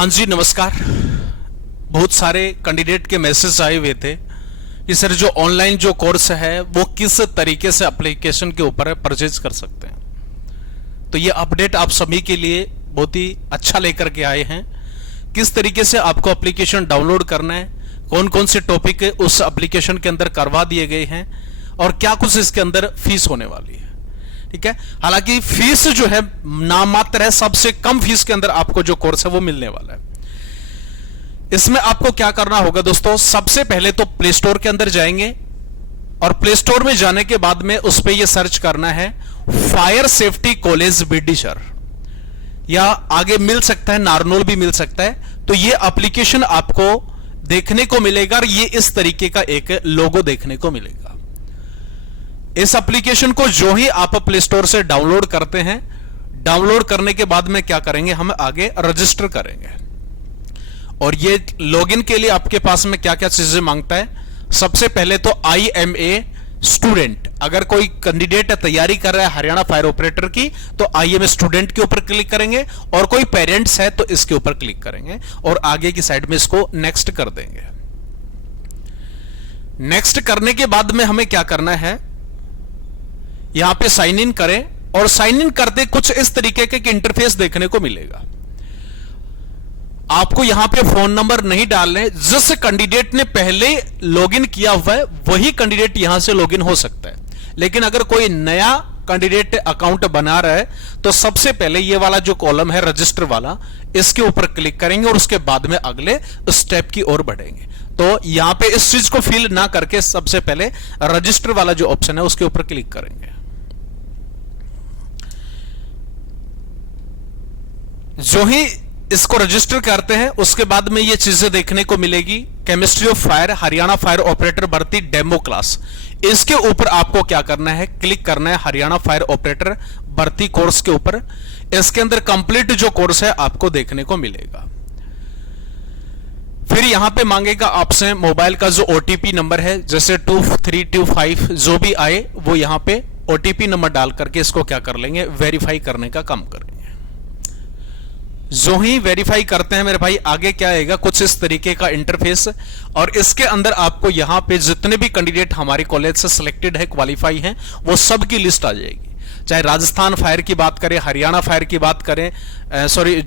हाँ जी नमस्कार। बहुत सारे कैंडिडेट के मैसेज आए हुए थे कि सर जो ऑनलाइन जो कोर्स है वो किस तरीके से एप्लीकेशन के ऊपर परचेज कर सकते हैं। तो ये अपडेट आप सभी के लिए बहुत ही अच्छा लेकर के आए हैं। किस तरीके से आपको एप्लीकेशन डाउनलोड करना है, कौन कौन से टॉपिक उस एप्लीकेशन के अंदर करवा दिए गए हैं और क्या कुछ इसके अंदर फीस होने वाली है। ठीक है, हालांकि फीस जो है नामात्र है, सबसे कम फीस के अंदर आपको जो कोर्स है वो मिलने वाला है। इसमें आपको क्या करना होगा दोस्तों, सबसे पहले तो प्ले स्टोर के अंदर जाएंगे और प्ले स्टोर में जाने के बाद में उस पर यह सर्च करना है फायर सेफ्टी कॉलेज विदिशा, या आगे मिल सकता है नारनौल भी मिल सकता है। तो यह एप्लीकेशन आपको देखने को मिलेगा और ये इस तरीके का एक लोगो देखने को मिलेगा। इस एप्लीकेशन को जो ही आप प्ले स्टोर से डाउनलोड करते हैं, डाउनलोड करने के बाद में क्या करेंगे, हम आगे रजिस्टर करेंगे। और ये लॉगिन के लिए आपके पास में क्या क्या चीजें मांगता है। सबसे पहले तो IMA स्टूडेंट, अगर कोई कैंडिडेट तैयारी कर रहा है हरियाणा फायर ऑपरेटर की तो IMA स्टूडेंट के ऊपर क्लिक करेंगे, और कोई पेरेंट्स है तो इसके ऊपर क्लिक करेंगे और आगे की साइड में इसको नेक्स्ट कर देंगे। नेक्स्ट करने के बाद में हमें क्या करना है, यहां पे साइन इन करें और साइन इन करते कुछ इस तरीके के इंटरफेस देखने को मिलेगा। आपको यहां पे फोन नंबर नहीं डालने, जिस कैंडिडेट ने पहले लॉगिन किया हुआ है वही कैंडिडेट यहां से लॉगिन हो सकता है। लेकिन अगर कोई नया कैंडिडेट अकाउंट बना रहा है तो सबसे पहले ये वाला जो कॉलम है रजिस्टर वाला, इसके ऊपर क्लिक करेंगे और उसके बाद में अगले स्टेप की ओर बढ़ेंगे। तो यहां पे इस चीज को फिल ना करके सबसे पहले रजिस्टर वाला जो ऑप्शन है उसके ऊपर क्लिक करेंगे। जो ही इसको रजिस्टर करते हैं उसके बाद में ये चीजें देखने को मिलेगी, chemistry of fire Haryana fire operator भर्ती डेमो क्लास। इसके ऊपर आपको क्या करना है, क्लिक करना है हरियाणा फायर ऑपरेटर भर्ती कोर्स के ऊपर। इसके अंदर कंप्लीट जो कोर्स है आपको देखने को मिलेगा। फिर यहां पे मांगेगा आपसे मोबाइल का जो OTP नंबर है, जैसे 2325 जो भी आए वो यहां पे OTP नंबर डाल करके इसको क्या कर लेंगे, वेरीफाई करने का काम करेंगे। जो ही वेरीफाई करते हैं मेरे भाई, आगे क्या आएगा, कुछ इस तरीके का इंटरफेस। और इसके अंदर आपको यहां पे जितने भी कैंडिडेट हमारे कॉलेज से सिलेक्टेड है, क्वालिफाई हैं, वो सब की लिस्ट आ जाएगी। चाहे राजस्थान फायर की बात करें, हरियाणा फायर की बात करें,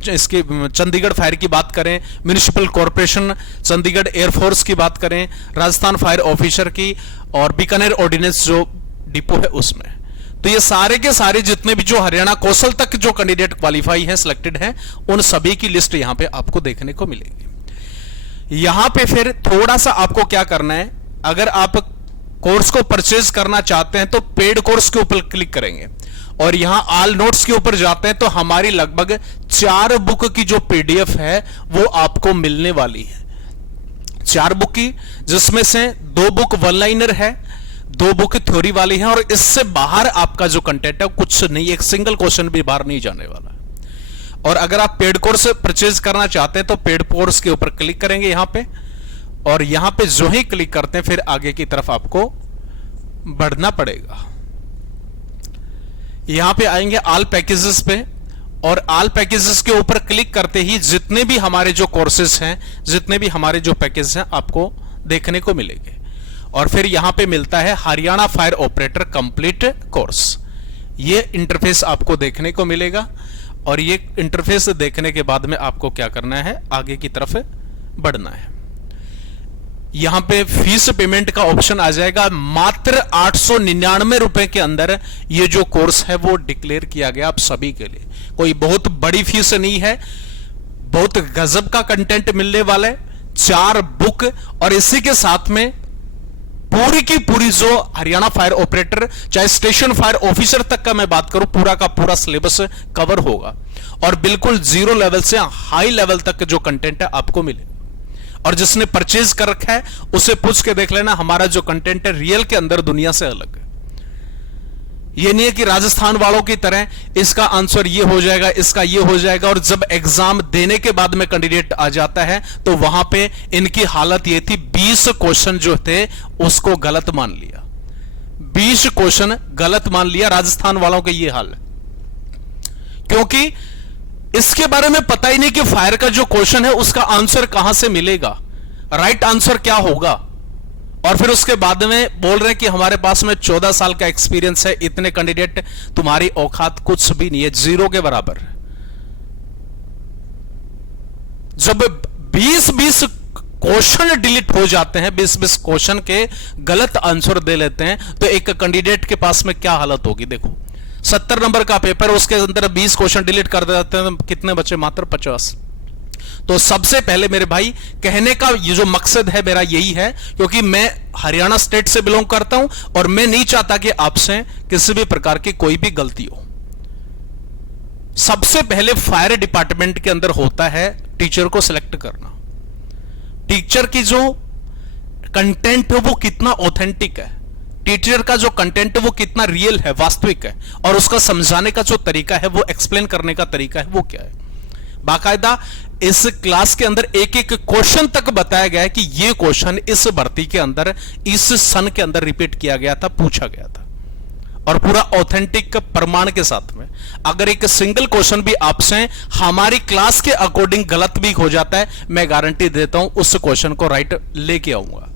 इसकी चंडीगढ़ फायर की बात करें, म्युनिसिपल कॉर्पोरेशन चंडीगढ़ एयरफोर्स की बात करें, राजस्थान फायर ऑफिसर की, और बीकानेर ऑर्डिनेंस जो डिपो है उसमें। तो ये सारे के सारे जितने भी जो हरियाणा कौशल तक जो कैंडिडेट क्वालिफाई हैं, सिलेक्टेड हैं, उन सभी की लिस्ट यहां पे आपको देखने को मिलेगी। यहां पे फिर थोड़ा सा आपको क्या करना है, अगर आप कोर्स को परचेज करना चाहते हैं तो पेड कोर्स के ऊपर क्लिक करेंगे और यहां ऑल नोट्स के ऊपर जाते हैं तो हमारी लगभग 4 बुक की जो PDF है वो आपको मिलने वाली है। 4 बुक की, जिसमें से 2 बुक वन लाइनर है, 2 बुक थ्योरी वाली है, और इससे बाहर आपका जो कंटेंट है कुछ नहीं, एक सिंगल क्वेश्चन भी बाहर नहीं जाने वाला। और अगर आप पेड कोर्स परचेज करना चाहते हैं तो पेड कोर्स के ऊपर क्लिक करेंगे यहां पे, और यहां पे जो ही क्लिक करते हैं फिर आगे की तरफ आपको बढ़ना पड़ेगा। यहां पे आएंगे ऑल पैकेजेस पे, और ऑल पैकेजेस के ऊपर क्लिक करते ही जितने भी हमारे जो कोर्सेज हैं, जितने भी हमारे जो पैकेज हैं आपको देखने को मिलेंगे। और फिर यहां पे मिलता है Haryana fire operator complete course. ये इंटरफेस आपको देखने को मिलेगा, और ये इंटरफेस देखने के बाद में आपको क्या करना है, आगे की तरफ बढ़ना है। यहां पे फीस पेमेंट का ऑप्शन आ जाएगा। मात्र 899 रुपए के अंदर ये जो कोर्स है वो डिक्लेयर किया गया आप सभी के लिए। कोई बहुत बड़ी फीस नहीं है, बहुत गजब का कंटेंट मिलने वाला है, 4 बुक, और इसी के साथ में पूरी की पूरी जो हरियाणा फायर ऑपरेटर चाहे स्टेशन फायर ऑफिसर तक का मैं बात करूं, पूरा का पूरा सिलेबस कवर होगा, और बिल्कुल 0 लेवल से हाई लेवल तक जो कंटेंट है आपको मिले। और जिसने परचेज कर रखा है उसे पूछ के देख लेना, हमारा जो कंटेंट है रियल के अंदर दुनिया से अलग है। ये नहीं है कि राजस्थान वालों की तरह इसका आंसर ये हो जाएगा, इसका ये हो जाएगा, और जब एग्जाम देने के बाद में कैंडिडेट आ जाता है तो वहां पे इनकी हालत ये थी, 20 क्वेश्चन जो थे उसको गलत मान लिया। 20 क्वेश्चन गलत मान लिया, राजस्थान वालों के ये हाल है। क्योंकि इसके बारे में पता ही नहीं कि फायर का जो क्वेश्चन है उसका आंसर कहां से मिलेगा, राइट आंसर क्या होगा। और फिर उसके बाद में बोल रहे हैं कि हमारे पास में 14 साल का एक्सपीरियंस है, इतने कैंडिडेट, तुम्हारी औकात कुछ भी नहीं है, जीरो के बराबर। जब 20-20 क्वेश्चन डिलीट हो जाते हैं, 20-20 क्वेश्चन के गलत आंसर दे लेते हैं, तो एक कैंडिडेट के पास में क्या हालत होगी। देखो 70 नंबर का पेपर, उसके अंदर 20 क्वेश्चन डिलीट कर देते हैं, कितने बचे, मात्र 50। तो सबसे पहले मेरे भाई कहने का ये जो मकसद है मेरा यही है, क्योंकि मैं हरियाणा स्टेट से बिलोंग करता हूं और मैं नहीं चाहता कि आपसे किसी भी प्रकार की कोई भी गलती हो। सबसे पहले फायर डिपार्टमेंट के अंदर होता है टीचर को सिलेक्ट करना। टीचर की जो कंटेंट है वो कितना ऑथेंटिक है, टीचर का जो कंटेंट है वो कितना रियल है, वास्तविक है, और उसका समझाने का जो तरीका है, वो एक्सप्लेन करने का तरीका है, वो क्या है। बाकायदा इस क्लास के अंदर एक एक क्वेश्चन तक बताया गया है कि ये क्वेश्चन इस भर्ती के अंदर इस सन के अंदर रिपीट किया गया था, पूछा गया था, और पूरा ऑथेंटिक प्रमाण के साथ में। अगर एक सिंगल क्वेश्चन भी आपसे हमारी क्लास के अकॉर्डिंग गलत भी हो जाता है, मैं गारंटी देता हूं उस क्वेश्चन को राइट लेके आऊंगा।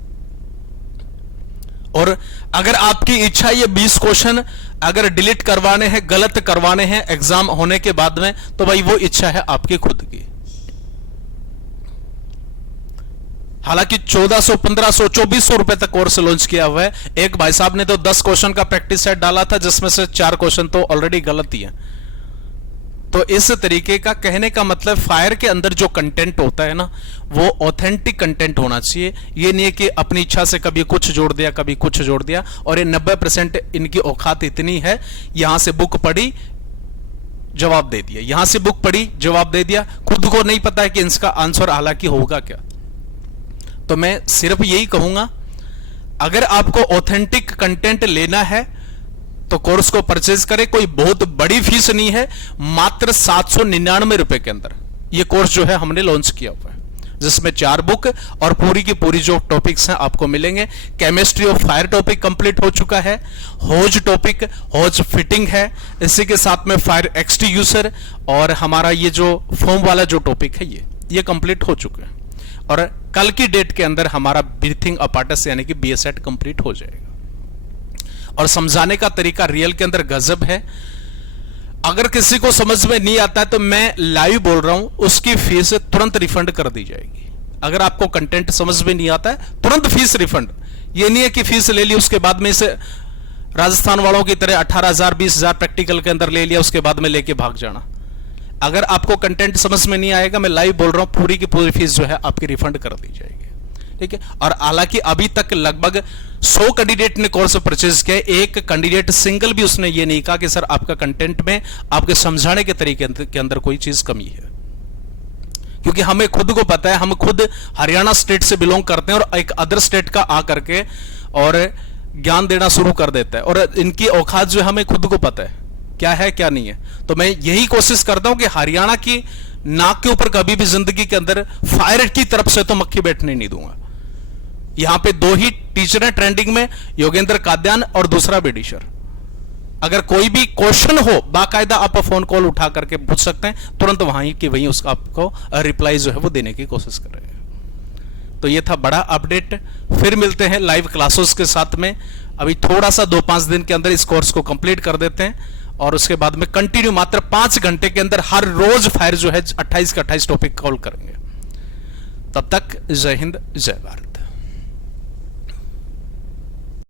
और अगर आपकी इच्छा ये 20 क्वेश्चन अगर डिलीट करवाने हैं, गलत करवाने हैं एग्जाम होने के बाद में, तो भाई वो इच्छा है आपकी खुद की। हालांकि 1400, 1500, 2400 रुपए तक कोर्स लॉन्च किया हुआ है। एक भाई साहब ने तो 10 क्वेश्चन का प्रैक्टिस सेट डाला था, जिसमें से 4 क्वेश्चन तो ऑलरेडी गलत ही है। तो इस तरीके का कहने का मतलब फायर के अंदर जो कंटेंट होता है ना, वो ऑथेंटिक कंटेंट होना चाहिए। ये नहीं है कि अपनी इच्छा से कभी कुछ जोड़ दिया, कभी कुछ जोड़ दिया। और ये 90% इनकी औकात इतनी है, यहां से बुक पढ़ी जवाब दे दिया, यहां से बुक पढ़ी जवाब दे दिया, खुद को नहीं पता है कि इसका आंसर हालांकि होगा क्या। तो मैं सिर्फ यही कहूंगा, अगर आपको ऑथेंटिक कंटेंट लेना है तो कोर्स को परचेज करें। कोई बहुत बड़ी फीस नहीं है, मात्र 799 रुपए के अंदर ये कोर्स जो है हमने लॉन्च किया हुआ है, जिसमें 4 बुक और पूरी की पूरी जो टॉपिक्स हैं आपको मिलेंगे। Chemistry of fire topic complete हो चुका है, होज टॉपिक, होज फिटिंग है, इसी के साथ में फायर एक्सटिंग्विशर और हमारा ये जो फोम वाला जो टॉपिक है ये कंप्लीट हो चुका है। और कल की डेट के अंदर हमारा ब्रीथिंग अपार्टस यानी कि बीएसएट कंप्लीट हो जाएगा। और समझाने का तरीका रियल के अंदर गजब है। अगर किसी को समझ में नहीं आता है तो मैं लाइव बोल रहा हूं, उसकी फीस तुरंत रिफंड कर दी जाएगी। अगर आपको कंटेंट समझ में नहीं आता है, तुरंत फीस रिफंड। ये नहीं है कि फीस ले ली उसके बाद में इसे राजस्थान वालों की तरह 18,000 20,000 प्रैक्टिकल के अंदर ले लिया, उसके बाद में लेके भाग जाना। अगर आपको कंटेंट समझ में नहीं आएगा, मैं लाइव बोल रहा हूं, पूरी की पूरी फीस जो है आपकी रिफंड कर दी जाएगी। ठीक है। और हालांकि अभी तक लगभग 100 कैंडिडेट ने कोर्स परचेज किया, एक कैंडिडेट सिंगल भी उसने ये नहीं कहा कि सर आपका कंटेंट में, आपके समझाने के तरीके के अंदर कोई चीज कमी है। क्योंकि हमें खुद को पता है, हम खुद हरियाणा स्टेट से बिलोंग करते हैं और एक अदर स्टेट का आ करके और ज्ञान देना शुरू कर देता है, और इनकी औकात जो है हमें खुद को पता है क्या है क्या नहीं है। तो मैं यही कोशिश करता हूं कि हरियाणा की नाक के ऊपर कभी भी जिंदगी के अंदर फायर की तरफ से तो मक्खी बैठने नहीं दूंगा। यहां पे 2 ही टीचर हैं ट्रेंडिंग में, योगेंद्र काद्यान और दूसरा बेडीशर। अगर कोई भी क्वेश्चन हो, बाकायदा आप फोन कॉल उठा करके पूछ सकते हैं, तुरंत वहीं की वहीं उसका आपको रिप्लाई जो है वो देने की कोशिश कर रहे हैं। तो ये था बड़ा अपडेट। फिर मिलते हैं लाइव क्लासेस के साथ में। अभी थोड़ा सा 2-5 दिन के अंदर इस कोर्स को कंप्लीट कर देते हैं, और उसके बाद में कंटिन्यू मात्र 5 घंटे के अंदर हर रोज फायर जो है 28 के 28 टॉपिक कॉल करेंगे। तब तक जय हिंद, जय भारत।